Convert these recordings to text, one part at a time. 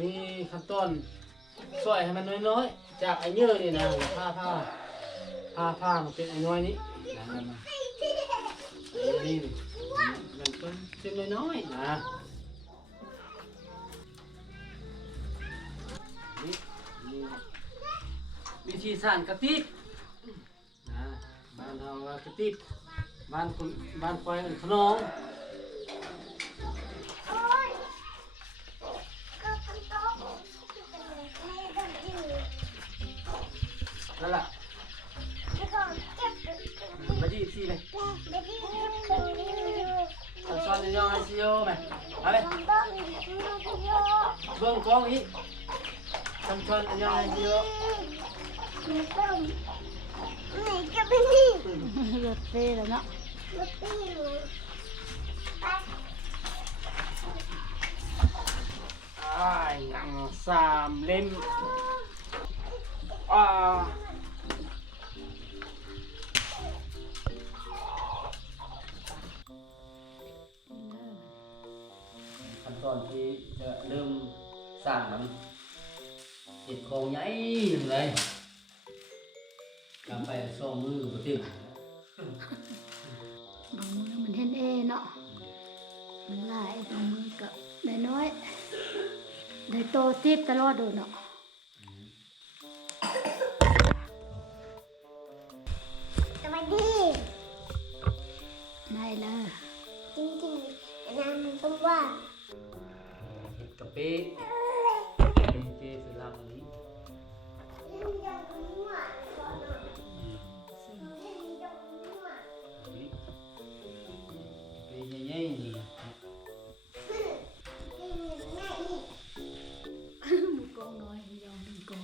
นี้ขั้นตอนช่วยให้มันน้อยๆจากไอ้เยื่อนี่นะผ้ามันเป็นไอ้น้อยนี้นะนี่มันเป็นน้อยๆนะนี่วิธีสานกระติบนะบ้านเราว่ากระติบบ้านควายขนมนั่นแหละมาดีสิเลยซ้อนยองไอซีโอไหมเอาไปเบิ้งกล้องอีกซ้อนยองไอซีโอรถเฟ่แล้วเนาะหนัง3 เล่มขั้นตอนที่จะเริ่มสร้างมันเห็ดโครงใหญ่เลยกำไป2 มือก็ติดบางมือมันเห็นเนาะมันหลายบางมือก็น้อยได้โตติดตลอดดูเนาะสวัสดี ได้เลยจริงๆน้ำมันต้องว่าเห็ดกะเป๊ะเจสลับนี้เป็นใหญ่ๆนี่มือกองน้อยยอมเป็นกอง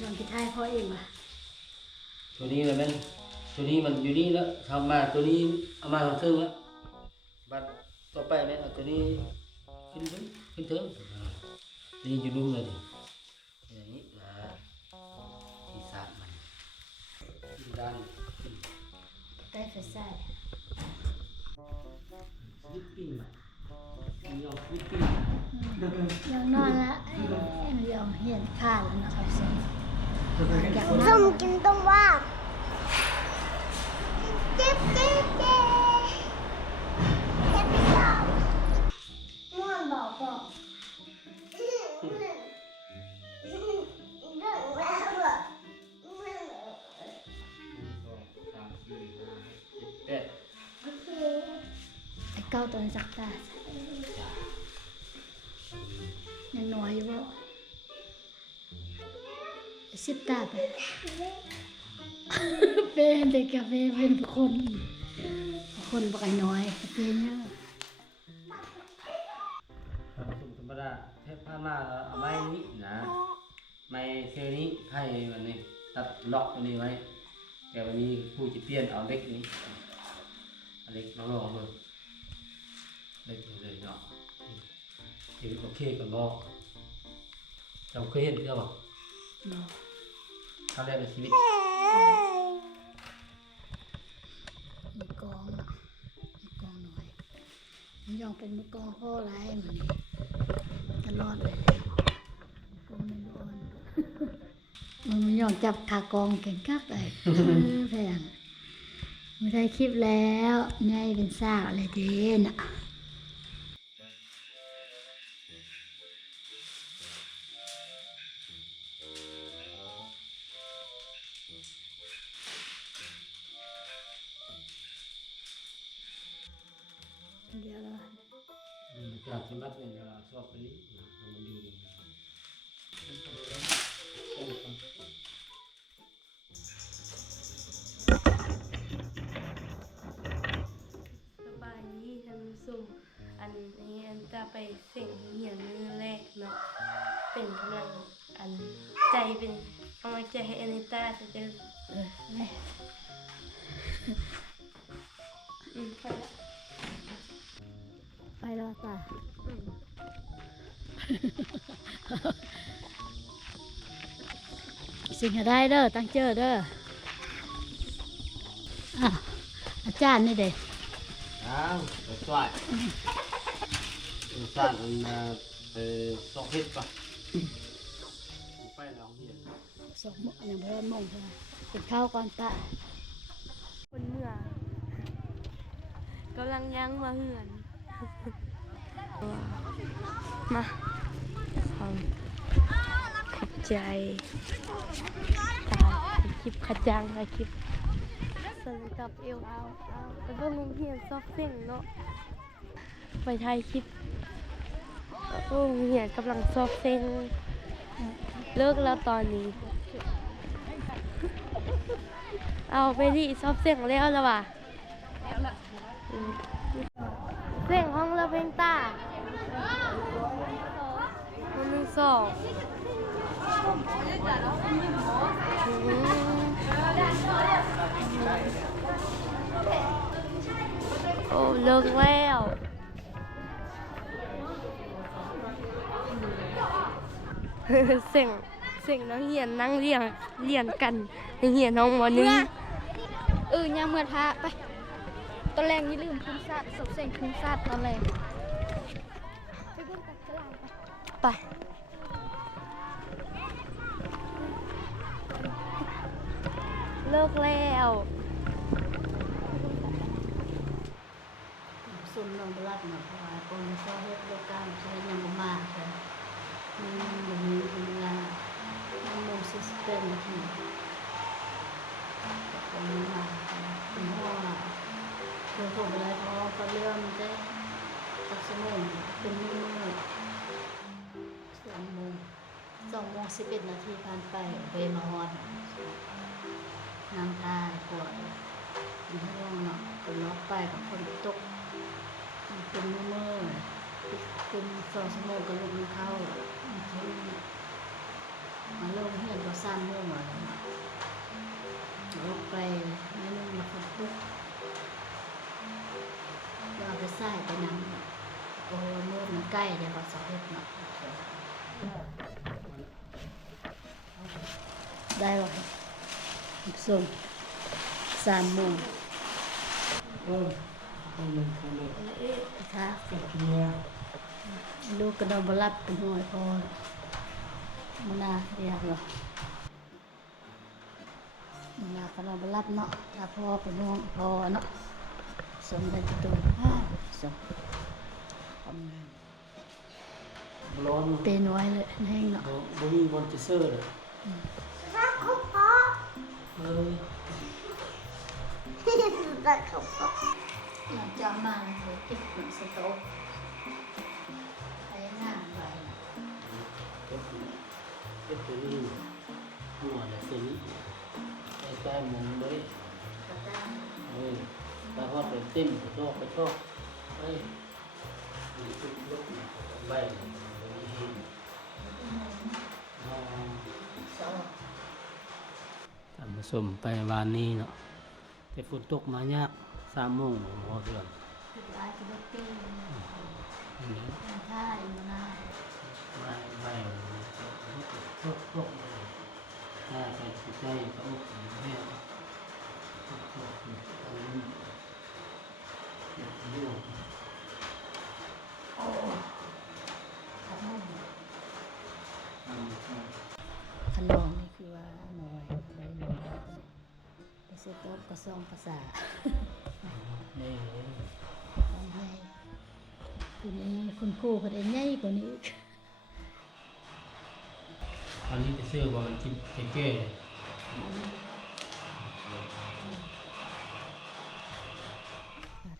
ยอมที่ท้ายพ่อเองว่ะตัวนี้เลยมันตัวนี้มันอยู่นี่แล้วทำมาตัวนี้เอามาทำเทิงแล้วบัดต่อไปเนี่ยเอาตัวนี้ขึ้นเทิงตัวนี้อยู่รุ่มเลยอย่างนี้นะที่สามมันที่ด้านได้ไฟใส่วิปปิ้งยอมวิปปิ้งยังนอนละยังเห็นขาดแล้วนะครับเซนอยากนั่ ส้ ง มกินต้องว่าเจ็บเจ็บเจ็บเจ็บไม่ชอบม่วนบอกเรื่องแล้วอ่ะเด็ดไอ้เก้าตัวจักตายังน้อยอยู่บ่10 ตาไปเป็นเด็กกาแฟเป็นคนบ่กันน้อยเป็นเยอะสุ่มธรรมดาเทปผ้ามาเอาไม้นี้นะไม้เซลนี้ให้มันนี่ตัดล็อกตัวนี้ไว้แต่วันนี้ผู้จะเปลี่ยนเอาเล็กนี้เอาเล็กน้องๆเลยเล็กเลยเนาะที่โอเคกับบอกเราเคยเห็นเรื่องป่ะครั้งแรกในชีวิตมือกองเนาะมือกองน้อยมันยองเป็นมือกองพ่อไรมันนี่ตลอดเลยกองไม่ร้อนมันยองจับขากองเก่งคักเลยแพงไม่ได้คลิปแล้วไงเป็นสาวอะไรเด่นอ่ะเดี๋ยวเราจากที่มัดเนี่ยชอบตัวนี้มันอยู่สบายดีท่านผู้ชมอันนี้จะไปเสียงเหียนมือแรกเนาะเป็นกำลังใจเป็นกำลังใจให้อานิต้าจะเป็นไปแล้วจ้ะสิ่งอะไรเด้อตั้งเจอเด้ออาจารย์นี่เด้อ้าวสวย สร้างอันสองเฮ็ดก่อนไปแล้วเฮียน สองโมงยังบ่ได้โมงใช่ไหมกินข้าวก่อนป้า คนเมื่อกำลังย่างมาเหือน มาขอบใจตายคลิปขจังนะคลิปสนกับเอวเอาแล้วก็มึงเหียนซอฟเสียงเนาะไปถ่ายคลิปโอ้เหียนกำลังซอฟเสียงเลิกแล้วตอนนี้ เอาไปดิซอฟเสียงแล้วว่ะเสียงห้องเราเพลงตา1 2โอ้เลิกแล้วเสียงนักเรียนนั่งเรียนกันนักเรียนห้องม.1ยังเมื่อท้าไปตอนแรกนี่ลืมคุ้มซาดสบเสียงคุ้มซาดตอนแรกไปเบิ่งกันตลาดไป ไปเลิกแล้ว ส่วนน้องบลัดเนาะเพราะว่าคนชอบเฮ็ดโลกาใช้ยังบ่มาใช่มีเวลา1 โมง 48 นาทีคนมาคุณพ่อเดินส่งไปเลยเพราะก็เริ่มได้ตักสมุนเป็นมือ2 โมง 11 นาทีผ่านไปเวมาฮอดน้ำตาปวดอยู่ห้องเนาะก็ล็อกไปกับคนตกเป็นมือเป็น2 ชั่วโมงก็ลงเข้ามาลงเฮียนก็3 โมงแล้วลงไปนิดนึงมาคนตกเราไปใส่ไปน้ำโอ้โน่นมันใกล้เดี๋ยวก็2 เฮ็ดเนาะได้หรอส่ง3 โมงค่ะลูกกระดองบลับเป็นหัวพอมันน่าเรียกหรอมันน่ากระดองบลับเนาะถ้าพ่อเป็นหัวพอเนาะสมได้ตัวสม ร้อน เป็นน้อยเลยแห้งเนาะ บ่มีบอลจะเซอร์เลย รักเขาพ่อ เออ รักเขาพ่อ หลังจากมาเลยเก็บหนังสต๊อกไปนั่งไว้ เก็บตัวนี้หัวเนี่ยตัวนี้ไอ้แก้มงเลย กระด้าง ไปฮอดไปเต็มไปชอบเฮ้ยมีทุกลูกใบ สอบ ท่านผู้ชมไปวานนี้เนาะแต่ฝนตกมายาก3 โมงพอเดือน คือลายจะได้เต้น อันนี้ ท่าอยู่นะ ใบตกถ้าไปใกล้ก็อุกแม่อยู่ ขนมนี่คือว่าหน่อยใบหน่อยไปเสร็จแล้วก็ซองภาษา นี่ ทำให้คุณนี้คุณครูคนเองใหญ่กว่านี้ ตอนนี้จะซื้อว่ามันทิมเก้ๆ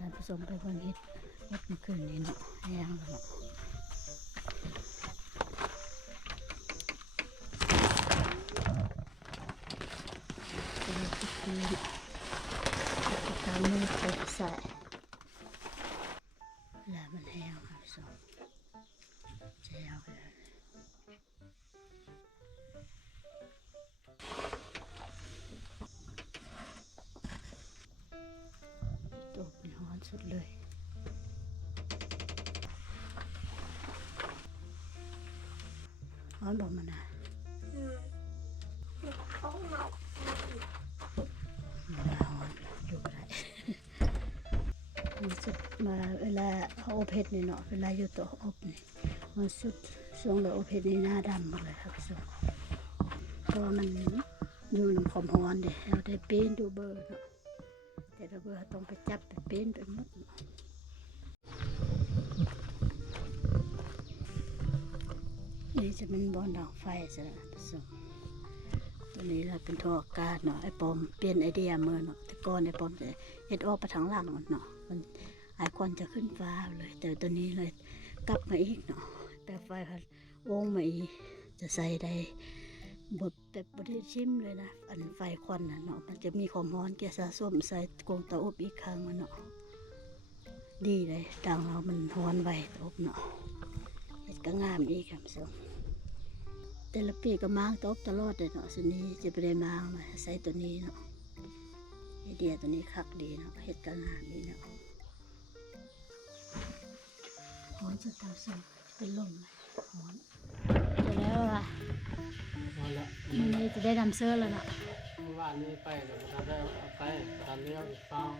ท่านผู้ชมไปเบิ่งเฮ็ดเมื่อคืนนี้เนาะแห้งแล้วเนาะตามมือไปใส่แล้วมันแห้งครับผู้ชมแจ้วเลยตัวเป็นฮ้อนสุดเลยฮ้อนบอกมันนะมันฮ้อนอยู่ไร มันสุดมาเวลาเขาอบเห็ดนี่เนาะเวลาอยู่ตัวอบนี่มันสุดช่วงเราอบเห็ดนี่หน้าดำหมดเลยครับพี่น้องเพราะว่ามันอยู่ในความร้อนเด้เราได้ปีนดูเบอร์เนาะแต่เราเบอร์ต้องไปจับไปปีนไปหมดเนาะนี่จะเป็นบอลดอกไฟซะแล้วพี่น้องตัวนี้เราเป็นท่ออากาศเนาะไอ้ปอมเปลี่ยนไอเดียเมื่อเนาะแต่ก่อนไอ้ปอมจะเฮ็ดออกไปทางล่างเนาะมันไอคอนจะขึ้นฟ้าเลยแต่ตัวนี้เลยกลับมาอีกเนาะแต่ไฟพัดวงมาอีกจะใส่ได้บดแบบบดได้ชิมเลยนะอันไฟควันน่ะเนาะมันจะมีความร้อนแกสะสมใส่กรงเตาอบอีกครั้งมันเนาะดีเลยดังเรามันร้อนไวเตาอบเนาะเฮ็ดก็งามอีกครับส่งแต่ละปีก็มางเตาอบตลอดเลยเนาะส่วนนี้จะไปได้มางมาใส่ตัวนี้เนาะไอเดียตัวนี้คักดีเนาะเฮ็ดก็งามดีเนาะร้อนจะเตาส่งเป็นลมเลยร้อนจะแล้วอ่ะ นั่นแหละ วันนี้จะได้นำเสื้อแล้วเนาะ เมื่อวานนี้ไปแล้วก็ได้เอาไปตอนนี้เอาอีกฟัง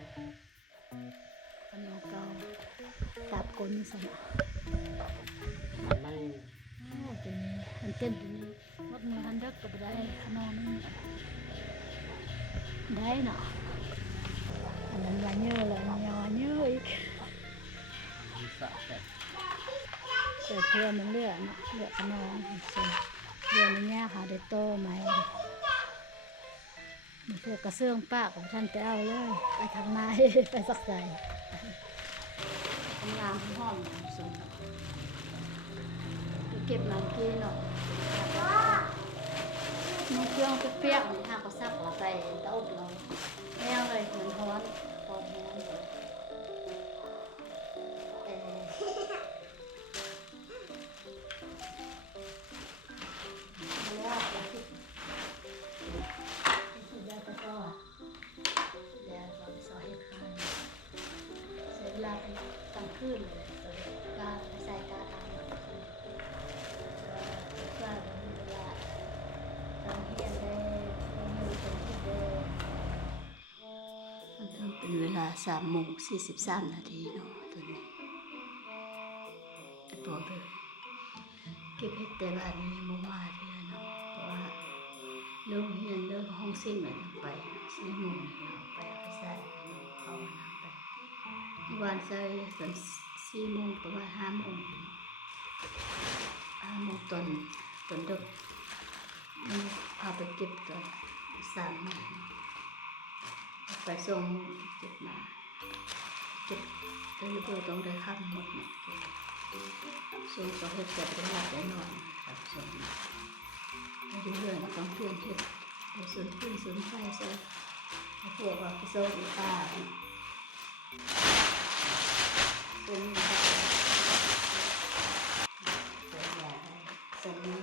ขนมเก่าตับก้นสนะ มันไม่ ตัวนี้มันเต้นตัวนี้มดมือหันเด็กก็บ่ได้ขนมนี่ได้เนาะอันนั้นว่าเยอะเลยยอเยอะอีก สะแต่ แต่เพื่อมันเลือดเนาะเลือดขนมส่วนเดือนนี้หาได้โตไหมมันเพื่อกระเซื้องปากของท่านไปเอาเลยไปทางนายไปสักใส่ทำงานห้องส่วนไปเก็บน้ำกินเนาะมีเครื่องเปียกๆนี่หาก็ซักเราไปเต้าเราแม่เลยเหมือนร้อนพอร้อนเลยเวลาเป็นกลางคืนเลยกาใส่กาทำว่าเวลาตอนเที่ยงได้มีตรงที่เดินมันเป็นเวลา3:43 นาทีเนาะตอนนี้ไอ้ปอไปเก็บเห็ดแต่บ้านนี้ยังมาเทื่อเนาะเพราะว่าเรื่องเรียนเรื่องห้องสิ่งอะไรไป4 โมงเนาะไปเอาไปใส่เขามาไปวันใส่ตอน4 โมงประมาณ5 โมงตอนดึกมันพาไปเก็บตอน3 โมงไปส่งเก็บมาเก็บแต่ละเบอร์ต้องได้ค่ำหมดเนี่ยส่งก็เฮ็ดแบบเป็นหลักได้นอนครับส่งมาดูเรื่องต้องเพื่อนเฮ็ดไปส่วนขึ้นส่วนไฟใส่พวกว่าไปส่งอีป้าเป็นแบบใส่ยาใส่นี่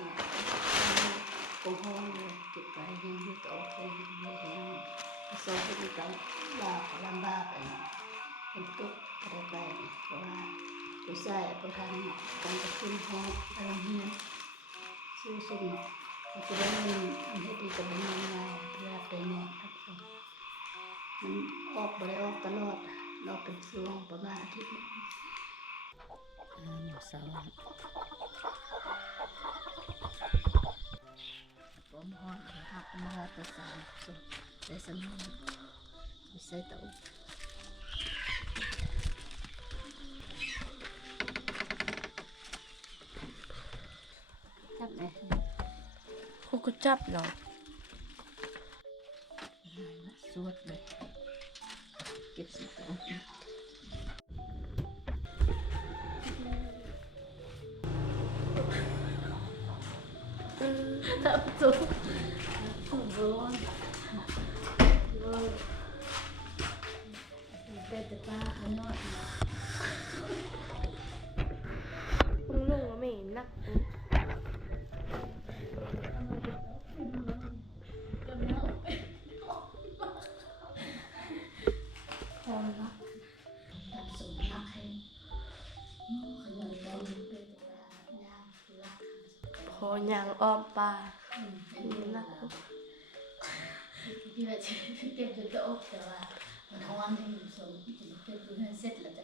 กงห้องเลยเก็บไว้ยังอยู่ต่อไปยังไม่ยังโซ่ก็มีการลำบากไปเป็นตุ๊กอะไรไปเพราะว่าผู้ชายผู้ทานต้องจะขึ้นห้องไปโรงเรียนสู้สุดเขาจะได้เงินอันให้ดีกับมันง่ายเพื่อไปนอนครับมันออกไปได้ออกตลอดเราเป็นช่วงประมาณอาทิตย์นึงหมดสาวผมห้องหักมาประสานส่งได้สนุนไม่ใช่เต่าจับไหม เขาก็จับเนาะ สวดเลยเก็บสิเต่าตับตัวร้อนแต่ป้าข้างนอก ลุงลุงก็ไม่นัก พอแล้วตัดสูงรักให้ขยันใจเป็นตายางรัก พอย่างอ้อมปลานัก ที่ว่าจะเก็บจะโต๊ะแต่ว่ามันท้องที่มันสูงจะเก็บเงินเสร็จแล้วจะ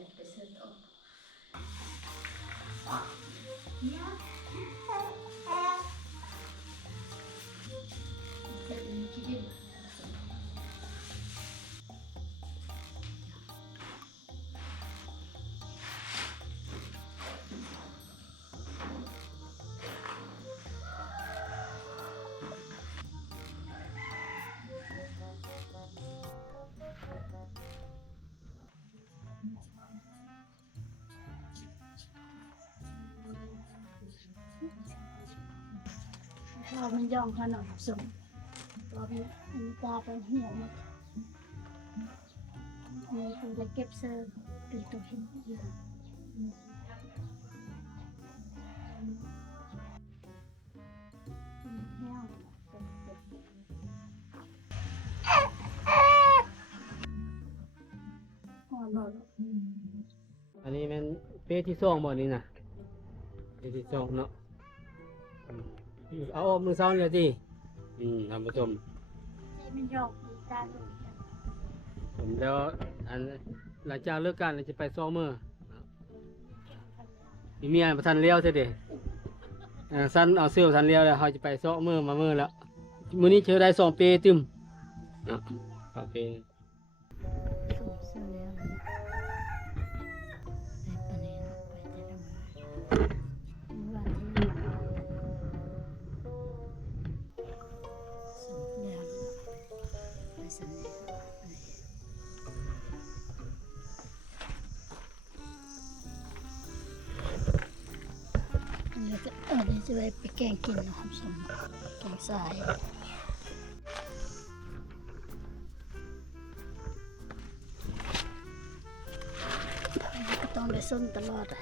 เรามันย่องขนมสุ่มเราเป็นอันตาเป็นเหี่ยวหมดมีคนจะเก็บเสื้อดูตัวเห็นอยู่แห้วหอนบอก อันนี้แมันเป้ที่สองบ่นี่นะเป้ที่สองเนาะเอาออกมือเช้าเลยดิท่านผู้ชม ใจมันหยอกดีตาลูก ผมแล้วอันหลังจากเลิกกันเราจะไปซ้อมมือมีเมียประทันเลี้ยวเสียเด้สั้นเอาเสื้อประทันเลี้ยวแล้วเขาจะไปซ้อมมือมามือแล้วมื้อนี้เชื่อได้2 เปตึม2 เป สูบเสื้อแล้วนะไปปะเนนไปจะทำอะไรเมื่อวานที่สูบแล้วไปสั่นแล้วแล้วก็เดี๋ยวจะไปแกงกินนะครับสมแกงทรายก็ต้องได้ส้นตลอดอะ